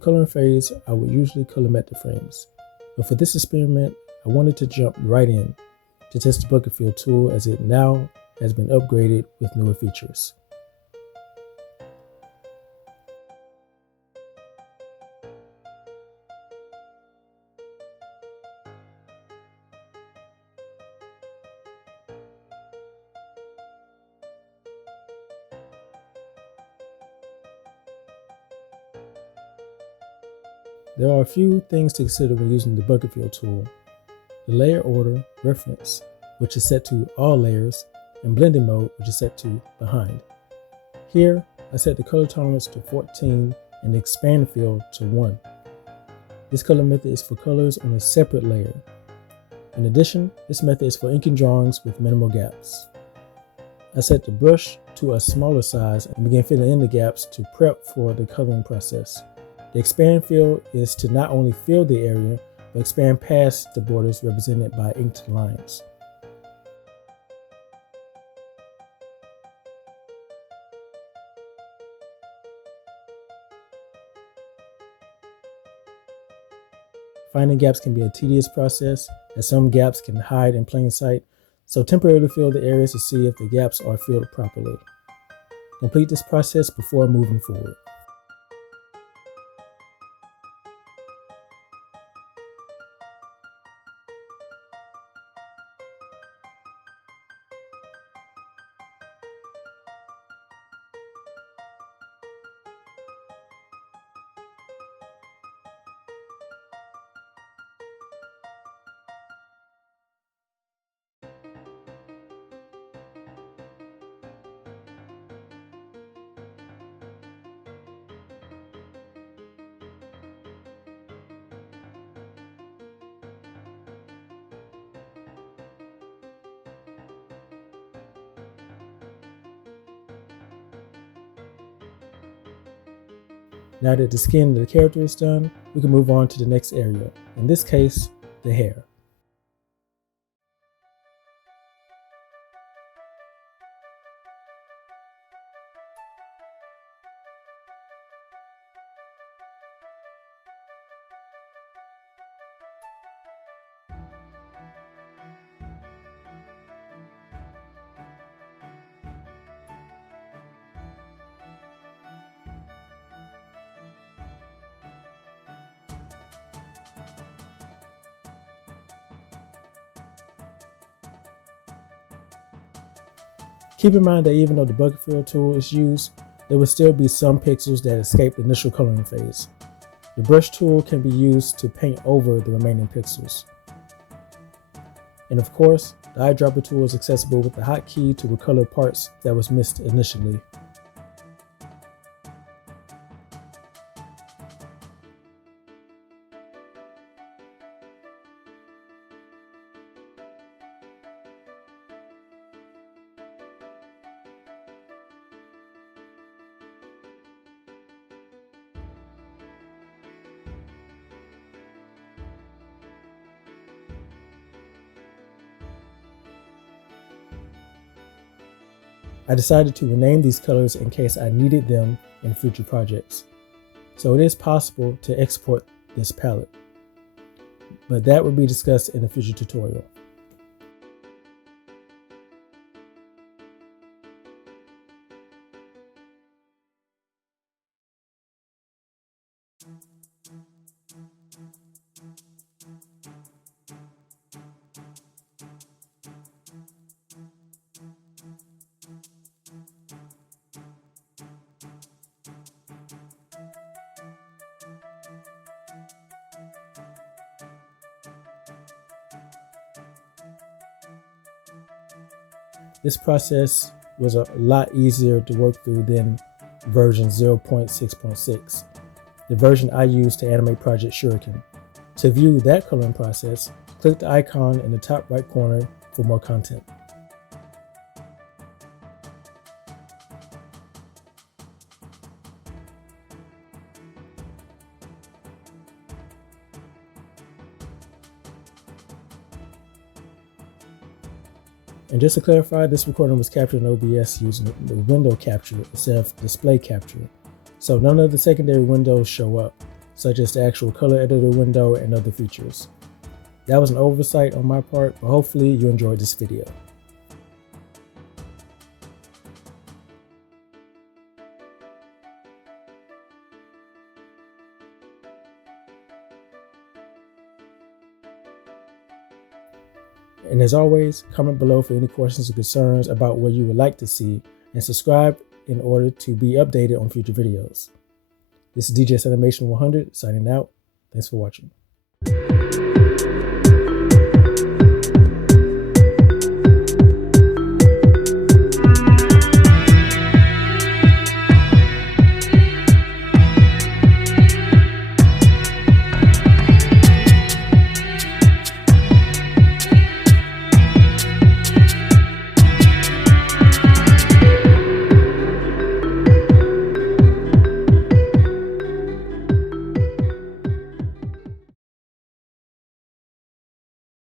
coloring phase, I would usually colorimetric the frames. But for this experiment, I wanted to jump right in to test the bucket fill tool as it now has been upgraded with newer features. There are a few things to consider when using the bucket fill tool. The layer order reference, which is set to all layers, and blending mode, which is set to behind. Here, I set the color tolerance to 14 and the expand fill to 1. This color method is for colors on a separate layer. In addition, this method is for inking drawings with minimal gaps. I set the brush to a smaller size and began filling in the gaps to prep for the coloring process. The expand fill is to not only fill the area, but expand past the borders represented by inked lines. Finding gaps can be a tedious process, as some gaps can hide in plain sight, so temporarily fill the areas to see if the gaps are filled properly. Complete this process before moving forward. Now that the skin of the character is done, we can move on to the next area, in this case, the hair. Keep in mind that even though the bucket fill tool is used, there will still be some pixels that escape the initial coloring phase. The brush tool can be used to paint over the remaining pixels. And of course, the eyedropper tool is accessible with the hotkey to recolor parts that was missed initially. I decided to rename these colors in case I needed them in future projects. So it is possible to export this palette, but that will be discussed in a future tutorial. This process was a lot easier to work through than version 0.6.6, the version I used to animate Project Shuriken. To view that coloring process, click the icon in the top right corner for more content. And just to clarify, this recording was captured in OBS using the window capture instead of display capture. So none of the secondary windows show up. such as the actual color editor window and other features. That was an oversight on my part, but hopefully you enjoyed this video. And as always, comment below for any questions or concerns about what you would like to see, and subscribe in order to be updated on future videos. This is DJ's Animation 100 signing out. Thanks for watching.